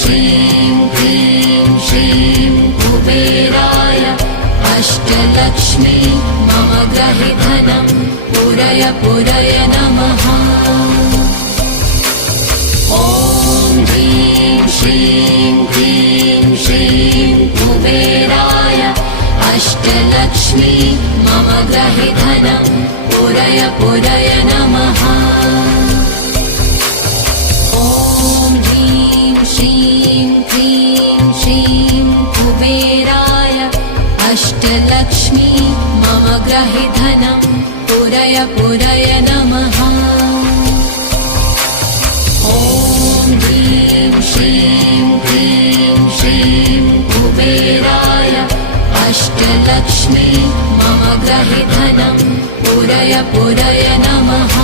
श्रीं क्लीं श्रीं कुबेराय अष्टलक्ष्मी मम गृहे धनं पूरय पूरय नमः। ॐ ह्रीं श्रीं क्लीं श्रीं कुबेराय अष्टलक्ष्मी मम गृहे धनं पूरय पूरय नमः। ॐ ह्रीं श्रीं क्लीं श्रीं कुबेराय अष्टलक्ष्मी मम गृहे धनं पूरय पूरय नमः। ॐ ह्रीं श्रीं क्लीं श्रीं कुबेराय अष्टलक्ष्मी मम गृहे धनं पूरय पूरय नमः।